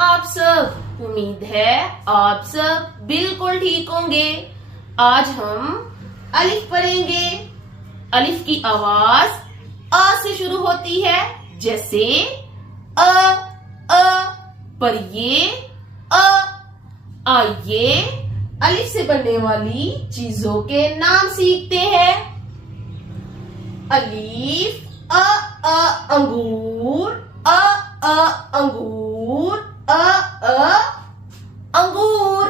आप सब। उम्मीद है आप सब बिल्कुल ठीक होंगे। आज हम अलिफ पढ़ेंगे। अलिफ की आवाज अ से शुरू होती है, जैसे अ पर ये अ। आइए अलिफ से बनने वाली चीजों के नाम सीखते हैं। अलिफ अ अंगूर, अंगूर, अंगूर।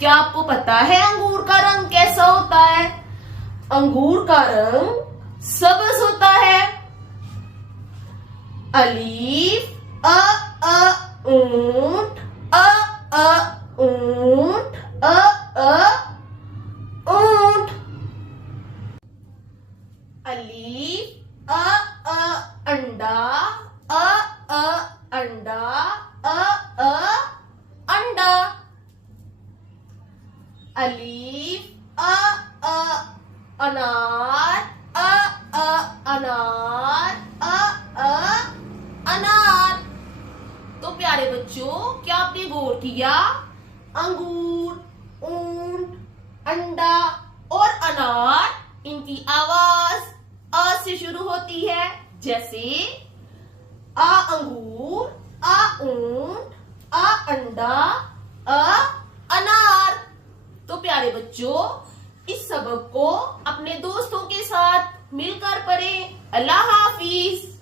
क्या आपको पता है अंगूर का रंग कैसा होता है? अंगूर का रंग सब्ज होता है। अलिफ ऊंट, ऊंट, ऊंट। अलिफ अंडा, अंडा, अंडा। अलिफ अनार, अनार, अनार। तो प्यारे बच्चों, क्या आपने गौर किया? अंगूर, ऊंट, अंडा और अनार, इनकी आवाज अ से शुरू होती है, जैसे आ अंगूर, आ ऊंट, आ अंडा, अनार। तो प्यारे बच्चों, इस सबक को अपने दोस्तों के साथ मिलकर पढ़ें। अल्लाह हाफिज।